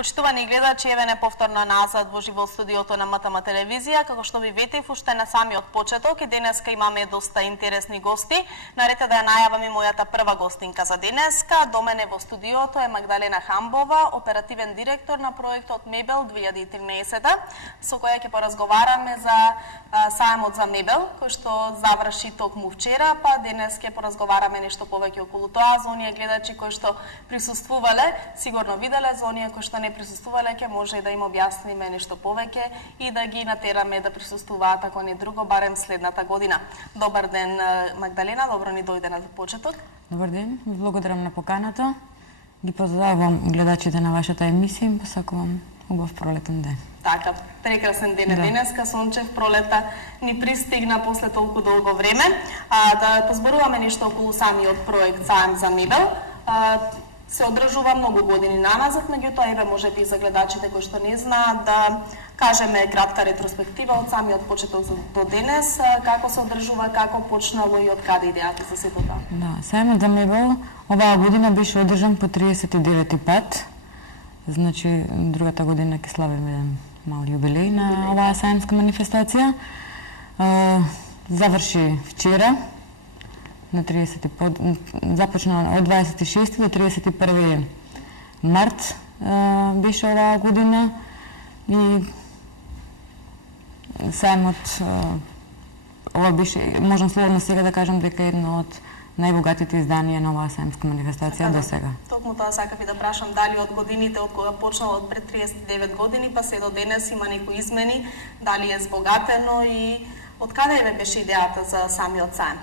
Почитувани гледачи, еве не повторно назад во живо студиото на МТМ телевизија, како што ви ветив уште на самиот почеток, и денеска имаме доста интересни гости. Наред да ја најавам и мојата прва гостинка за денеска. До мене во студиото е Магдалена Хамбова, оперативен директор на проектот Мебел 2013, со која ќе поразговараме за сајмот за мебел, кој што заврши токму вчера, па денес ќе поразговараме нешто повеќе околу тоа. За оние гледачи кои што присуствувале, сигурно виделе, за оние кои што не присуствувале, ќе може и да им објасниме нешто повеќе и да ги натераме да присуствуваат, ако не друго, барем следната година. Добар ден, Магдалена, добро ни дојде на почеток. Добар ден, ви благодарам на поканата. Ги поздравувам гледачите на вашата емисија и посакувам убав пролетен ден. Така, прекрасен ден е денеска, сончев, пролета ни пристигна после толку долго време. Да позборуваме нешто околу самиот проект Сајм за мебел. Се одржува многу години наназад, меѓутоа еве можеби за гледачите кои што не знаат да кажеме кратка ретроспектива од самиот почеток до денес, како се одржува, како почнало и од каде идејата за сето тоа. Да, Сајмот за мебел оваа година беше одржан по 39-ти пат. Значи другата година ќе славиме еден мал јубилеј на оваа сајмска манифестација. Заврши вчера на 30 започна од 26 до 31 март беше оваа година и сајмот ова беше, можам слободно сега да кажам дека едно од најбогатите изданија на оваа сајмска манифестација до сега. Токму тоа сакав и да прашам дали од годините од кога почнало од пред 39 години па се до денес има некои измени, дали е збогатено и од каде беше идејата за самиот сајм?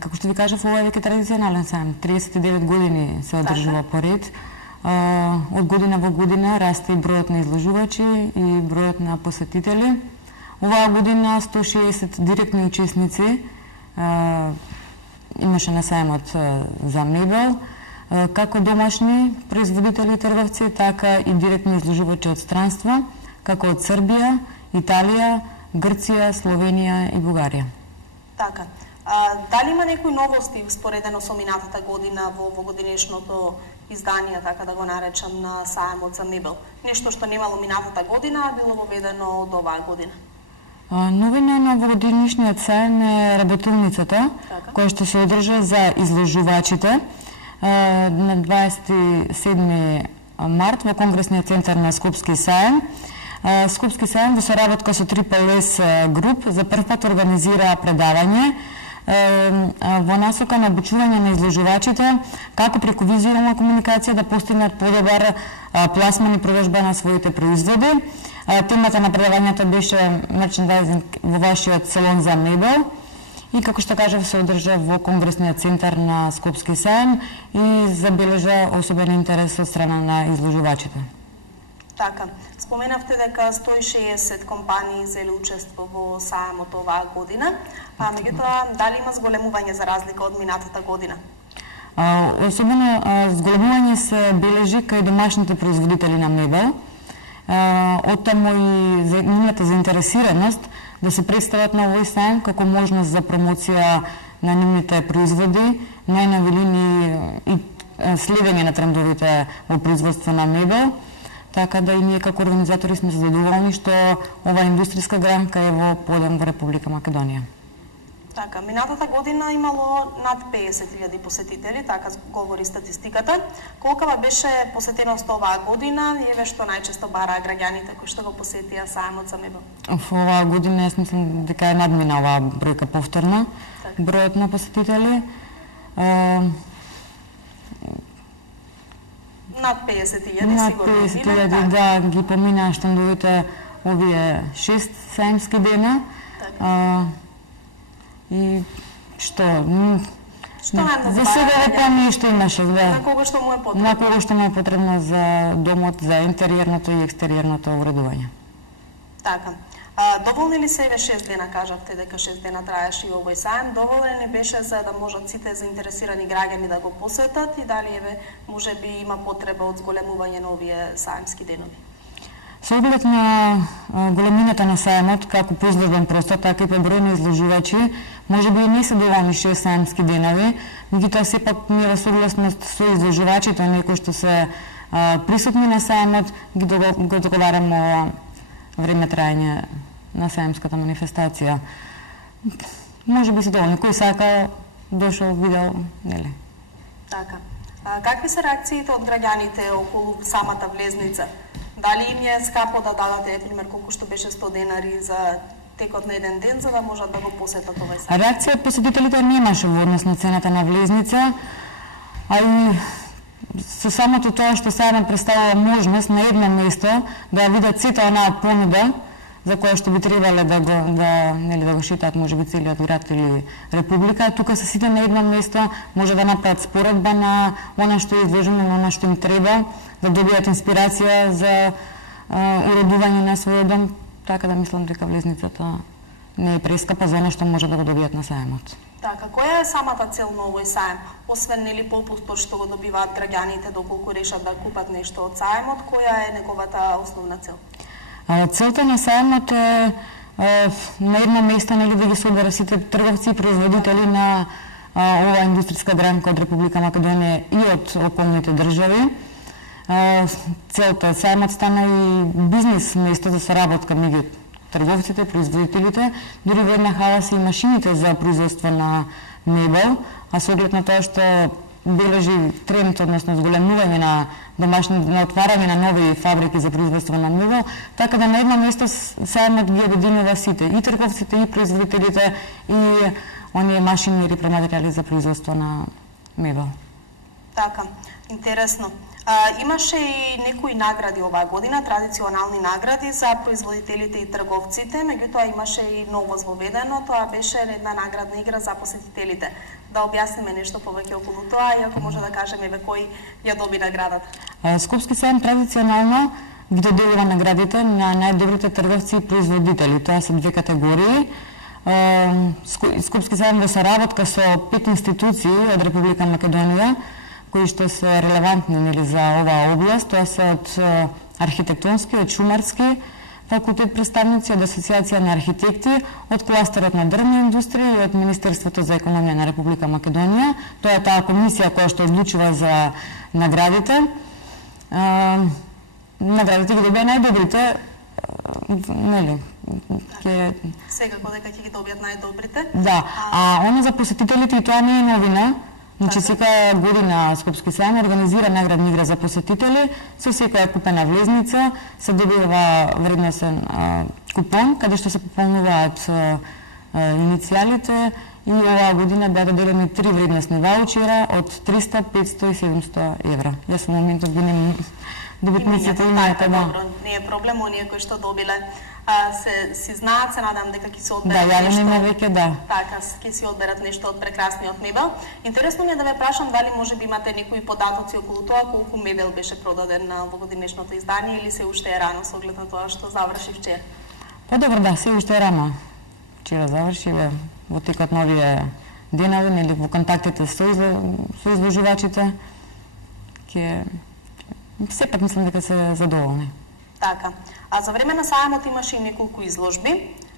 Како што ви кажав, ова е веќе традиционален сајм. 39 години се одржува поред. Од година во година расте и бројот на изложувачи и бројот на посетители. Оваа година 160 директни учесници имаше на сајмот за мебел, како домашни производители и трговци, така и директни изложувачи од странство, како од Србија, Италија, Грција, Словенија и Бугарија. Така. Дали има некои новости споредено со минатата година во годинешното издание, така да го наречам, на сајмот за мебел? Нешто што немало минатата година, а било воведено од оваа година? Новина на овогодишниот сајм е работилницата, која што се одржа за изложувачите на 27 март во Конгресниот центар на Скопски сајм. Скопски сајм во соработка со Triple-S груп за прв пат организира предавање во насока на обучување на изложувачите како преку визуелна комуникација да постигнат подобар пласман и продажба на своите производи. Темата на предавањето беше мерчендайзинг во вашиот салон за мебел и, како што кажав, се одржа во Конгресниот центар на Скопски сајм и забележа особен интерес од страна на изложувачите. Така, споменавте дека 160 компании зели учество во сајмот оваа година, меѓутоа дали има зголемување за разлика од минатата година? Особено зголемување се бележи кај домашните производители на мебел, оттаму и нивната заинтересираност да се представат на овој сајм како можност за промоција на нивните производи, најновини и следење на трендовите во производство на мебел. Така да и ние како организатори сме задоволни што ова индустријска гранка е во подем во Република Македонија. Така, минатата година имало над 50.000 посетители, така говори статистиката. Колкава беше посетеност оваа година и еве што најчесто бараа граѓаните кои што го посетија сајмот за мебел? Оваа година јас мислам дека е надмина оваа бројка повторно, бројот на посетители. Над 50.000 сигурно. Над 50.000, да, ги поминаа штандовите овие 6 сајмски дена. И што за сега па што имаше, да. На кого што му е потребно? На кого што му е потребно за домот, за интериерното и екстериерното уредување. Така. Доволни ли се еве 6 дена, кажавте дека 6 дена траеше и овој сајм, доволен ли беше за да можат сите заинтересирани граѓани да го посетат и дали еве можеби има потреба од зголемување на овие сајмски денови? Со оглед на големината на сајмот, како по изложбен простор, така и по број на изложувачи, можеби и не се доволни 6 сајмски денови, меѓутоа сепак ние во согласност со изложувачите, некои што се присутни на сајмот, го договараме време трајање на сајмската манифестација. Може би се доволни. Кој сака, дошол, видел, нели? Така. Какви се реакциите од граѓаните околу самата влезница? Дали им е скапо да дадате, пример, колку што беше 100 денари за текот на еден ден, за да можат да го посетат овај сајм? Реакција од посетителите немаше во однос на цената на влезница, а и со самото тоа што сајмот представува можност на едно место да ја видат сета онаа понуда за која што би требале да го шетаат можеби целиот град или република, тука се сите на едно место, може да направат споредба на она што е изложено, на она што им треба, да добијат инспирација за уредување на својот дом, така да мислам дека влезницата не е прескапа за она што може да го добијат на сајмот. Така, која е самата цел на овој сајм? Освен нели попустот што го добиваат граѓаните доколку решат да купат нешто од сајмот, која е неговата основна цел? Целта на сајмот е на едно место нели да ги собере сите трговци и производители на оваа индустријска гранка од Република Македонија и од околните држави. Целта сајмот стана и бизнес место за соработка меѓу трговците, производителите, дури во една хала се и машините за производство на мебел, а со оглед на тоа што бележи тренд, односно зголемување на отварање на нови фабрики за производство на мебел, така да на едно место сајмот ги обединува сите, и трговците, и производителите, и оние машини и репроматеријали за производство на мебел. Така, интересно. Имаше и некои награди оваа година, традиционални награди за производителите и трговците, меѓутоа имаше и новост воведено, тоа беше една наградна игра за посетителите. Да објасниме нешто повеќе околу тоа и ако може да кажеме кој ја доби наградата. Скопски сајм традиционално ги доделува наградите на најдобрите трговци и производители. Тоа се две категории. Скопски сајм во соработка со 5 институции од Република Македонија, кои што се релевантни нели за оваа област, тоа се од архитектонски, од шумарски факултет представници, од Асоциација на архитекти, од кластерот на дрвна индустрија и од Министерството за економија на Република Македонија. Тоа е таа комисија која што одлучува за наградите. Наградите ги добија најдобрите, нели? Секако дека ќе ги добијат најдобрите. Да, а оно за посетителите и тоа не е новина. Значи, секоја година Скопски сајм организира наградна игра за посетители, со секоја купена влезница се добива вредносен купон, каде што се пополнуваат иницијалите и оваа година беа доделени 3 вредносни ваучера од 300, 500 и 700 евра. Јас во моментот ги немам добитниците имаат, добро, не е проблем, оние кои што добиле си знаат, се надам дека ќе се одберат нешто. Да, јавено веќе да. Така, ќе си одберат нешто од прекрасниот мебел. Интересно ми е да ве прашам дали може би имате некои податоци околу тоа колку мебел беше продаден во годинешното издание или се уште е рано со оглед на тоа што заврши вчера? Добро, да, се уште е рано. Вчера заврши во текот на овие денови, нели во контактите со изложувачите, ќе сепак мислам дека се задоволни. Така. А за време на сајмот имаше и неколку изложби.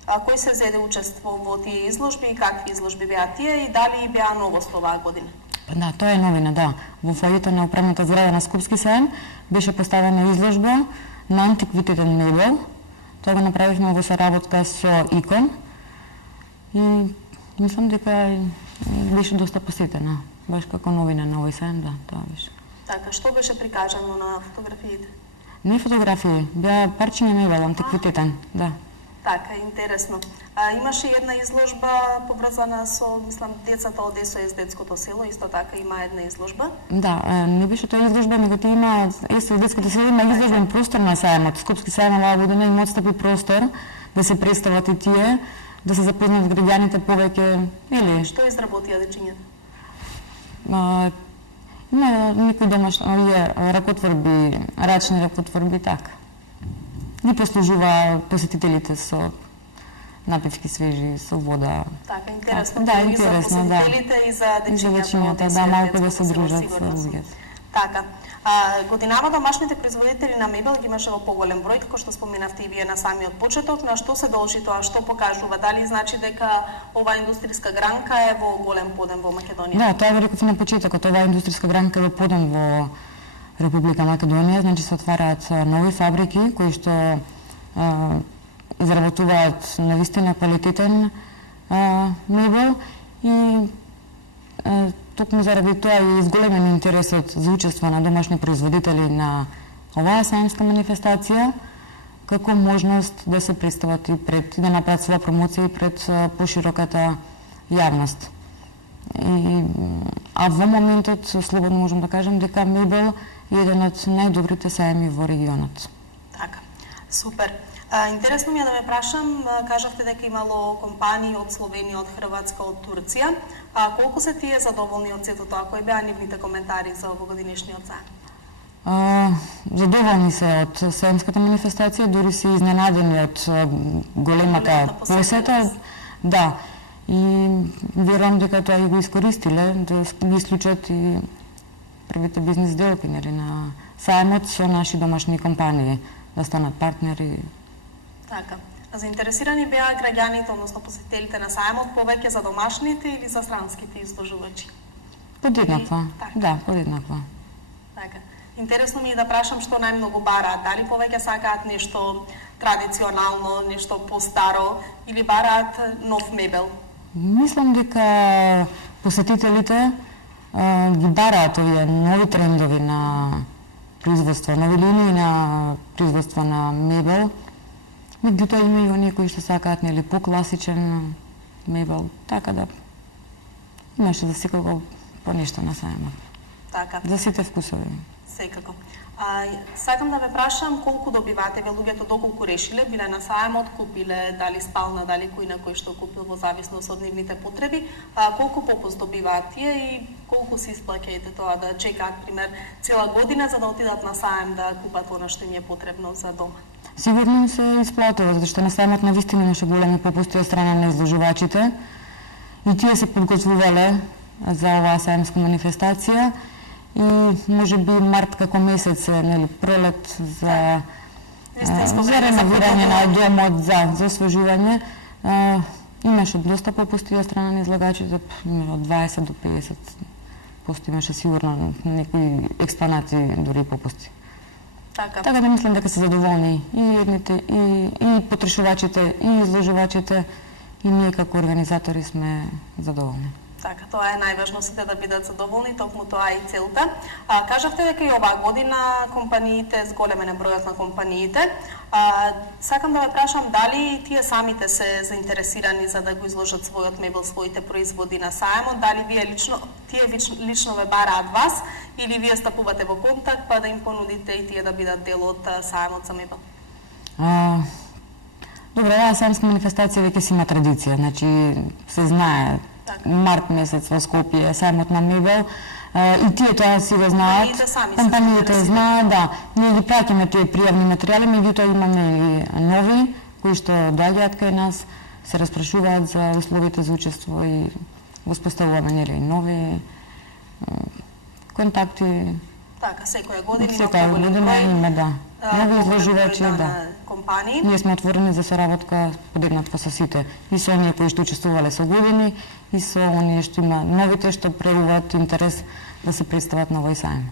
Кој се взеде учество во тие изложби и какви изложби беа тие и дали беа новост оваа година? Да, тоа е новина, да. Во фојето на управната зграда на Скопски сајм беше поставена изложба на антиквитетен мебел. Тоа го направивме во соработка со ИКОН и мислам дека беше доста посетена. Баш како новина на овој сајм, да, тоа беше. Така, што беше прикажано на фотографиите? Не фотографии, беа парчиња мебел, антиквитетен, да. Така, интересно. Имаше една изложба поврзана со, мислам, децата од СОС детското село, исто така има една изложба. Да, не беше тоа изложба, меѓутоа има СОС детското село, има изложбен простор на сајмот. Скопски сајм оваа година им отстапи простор да се представат и тие, да се запознаат граѓаните повеќе, или... Што изработија дечињата? Има некои домашни ракотворби, рачни ракотворби, така. Ги послужува посетителите со напивки свежи, со вода. Така, интересно. Да, интересно, да. И за посетителите и за дечињата. Да, малку да се дружат со луѓето. Така. Годинава домашните производители на мебел ги имаше во поголем број, како што споменавте и вие на самиот почеток. На што се должи тоа, што покажува? Дали значи дека оваа индустријска гранка е во голем подем во Македонија? Да, тоа го реков на почетокот, оваа индустријска гранка е во подем во Република Македонија, значи се отвараат нови фабрики кои што изработуваат навистина квалитетен мебел и токму заради тоа е изголемен интересот за учество на домашни производители на оваа саемска манифестација, како можност да се представат и пред да направат своја промоција и пред пошироката јавност. А во моментот слободно можам да кажем дека мебел е еден од најдобрите саеми во регионот. Така, супер. Интересно ми е да ме прашам, кажавте дека имало компании од Словенија, од Хрватска, од Турција. Колку се тие задоволни од сето тоа? Кои беа нивните коментари за овогодишниот саем? Задоволни се од саемската манифестација, дури се изненадени од големата посета. Да. И верувам дека тоа и го искористиле да ги исклучат и првите бизнес делки на саемот со наши домашни компании да станат партнери. Така. Заинтересирани беа граѓаните, односно посетителите на саемот, повеќе за домашните или за странските изложувачи? Подеднаква. Да, подеднаква. Така. Интересно ми е да прашам што најмногу бараат, дали повеќе сакаат нешто традиционално, нешто постаро или бараат нов мебел? Мислам дека посетителите ги бараат овие нови трендови на производство, нови линии на производство на мебел. Меѓутоа има и оние кои што сакаат нели покласичен мебел, така да имаше за секако по нешто на саемот. Така. За сите вкусови. Секако. Сакам да ве прашам колку добивате ве луѓето, доколку решиле, биле на саемот, купиле дали спална, дали кој на кој што купил во зависност од нивните потреби, колку попуст добиваат тие и колку се исплаќајте тоа да чекаат пример цела година за да отидат на саем да купат она што им е потребно за дома? Сигурно им се исплатува, затоа што на саемот навистина имаше големи попусти од страна на изложувачите и тие се подготвувале за оваа саемска манифестација. И може би март како месец е нели пролет за реновирање на домот, за освежување. Имаше доста попусти од страна на излагачите, од 20 до 50% имаше сигурно некои експонати дури попусти. Така да мислам дека се задоволни и едните, и потрошувачите, и изложувачите, и ние како организатори сме задоволни. Така, тоа е најважно, сите да бидат задоволни, токму тоа е и целта. Кажавте дека и оваа година компаниите, зголемен е бројот на компаниите. Сакам да ве прашам дали тие самите се заинтересирани за да го изложат својот мебел, своите производи на саемот, дали вие лично ве бараат вас или вие стапувате во контакт па да им понудите и тие да бидат дел од саемот за мебел? Добро, оваа саемска манифестација веќе си има традиција, значи се знае. Март месец во Скопје, саемот на мебел, и тие тоа си го знаат. Компаниите знаат, да. Ние ги праќаме тие пријавни материјали, меѓутоа имаме и нови кои што доаѓаат кај нас, се распрашуваат за условите за учество и воспоставуваме нели нови контакти. Така, секоја година има да. Нови изложувачи, да. Компании. Ние сме отворени за соработка подеднакво со сите, и со оние кои што учествувале со години, и со оние што има новите што проявуваат интерес да се представат на овој саем.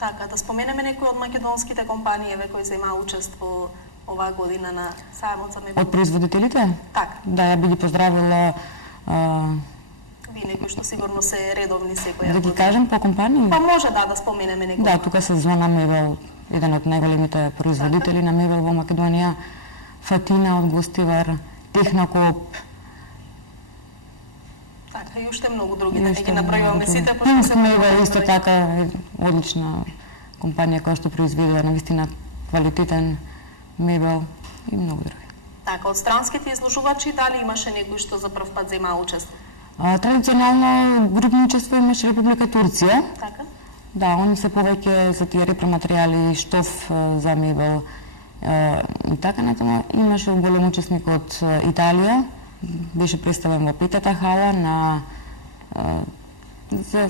Така, да споменеме некои од македонските компании кои земаа учество оваа година на саемот за мебел. Од производителите? Така. Да, ја би ги поздравила вие некои што сигурно се редовни секоја да ги кажем по компании? Па може да споменеме некои. Да, тука се Зона Мебел, еден од најголемите производители на мебел во Македонија, Фатина од Гостивар, Технокоп. Така, и уште многу други, да ги набројуваме сите. Пинск Мебел исто така одлична компанија која што произведува навистина квалитетен мебел и многу други. Така, од странските изложувачи, дали имаше некој што за прв пат земаа учество? Традиционално групно учество имаше Република Турција. Така? Да, они се повеќе за тие репроматеријали, штоф за мебел и така натаму. Имаше голем учесник од Италија, беше представен во петата хала на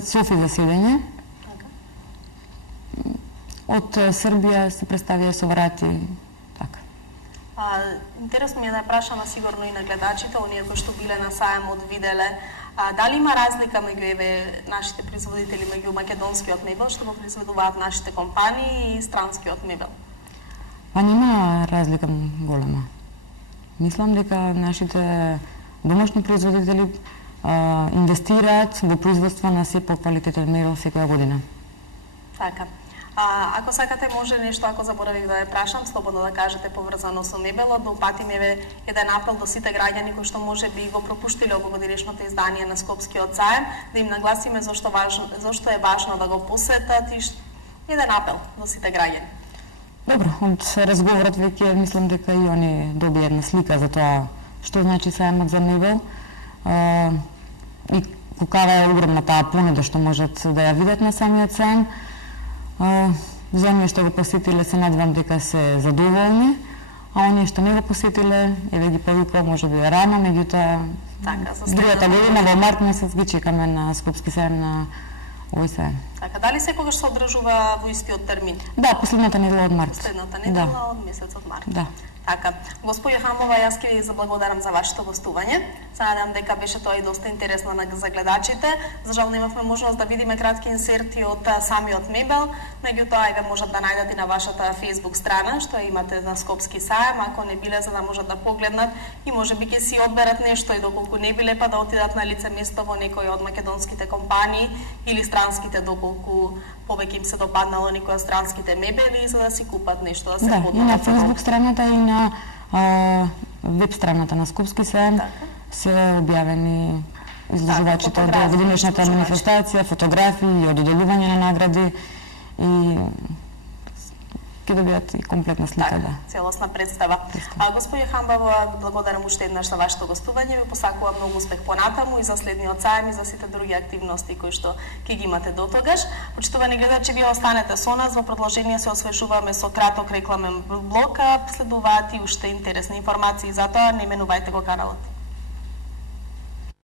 софи за седење. Така. Од Србија се представија со врати, така. Интересно ми е да прашам, а сигурно и на гледачите, оние кои што биле на сајмот виделе, дали има разлика меѓу нашите производители, меѓу македонскиот мебел што го произведуваат нашите компании и странскиот мебел? Па нема разлика голема. Мислам дека нашите домашни производители инвестираат во производство на се поквалитетен мебел секоја година. Така. Ако сакате, може нешто, ако заборавив да ве прашам, слободно да кажете поврзано со мебелот, да упатиме еден апел до сите граѓани кои што може би го пропуштиле овогодишното издание на Скопскиот заем, да им нагласиме зошто е важно да го посетат и еден апел до сите граѓани. Добро, од разговорот веќе мислам дека и они добија една слика за тоа што значи сајмот за мебел и какава е огромна таа понуда што можат да ја видат на самиот сајм. За оние што го посетиле се надевам дека се задоволни, а оние што не го посетиле, еве ги повикал, може би рано, меѓутоа другата година во март месец ги чекаме на Скопски сајм на овој сајм. Така, дали секогаш се одржува во истиот термин? Да, последната недела од март. Последната недела од месецот март. Да. Така, госпоѓа Хамова, јас ќе ви заблагодарам за вашето гостување. Се надам дека беше тоа и доста интересно за гледачите. За жал немавме можност да видиме кратки инсерти од самиот мебел, меѓутоа еве можат да најдат и на вашата Facebook страна, што имате на Скопски сајм, ако не биле за да можат да погледнат и можеби ќе си одберат нешто и доколку не биле па да отидат на лице место во некој од македонските компании или странските доколку повеќе им се допаднало некој од странските мебели за да си купат нешто да се поднесат. Да, и на Facebook страната и на веб страната на Скопски сајм се објавени изложувачите од годинешната манифестација, фотографии, од доделување на награди и ќе добијат и комплетна слика, да. Целосна представа. Господја Хамбава, благодарам уште еднаш за вашето гостување, ви посакувам многу успех понатаму и за следниот сајм и за сите други активности кои што ќе ги имате до тогаш. Почитувани гледачи, вие останете со нас, во продолжение се освежуваме со краток рекламен блок, следуваат и уште интересни информации, затоа не менувајте го каналот.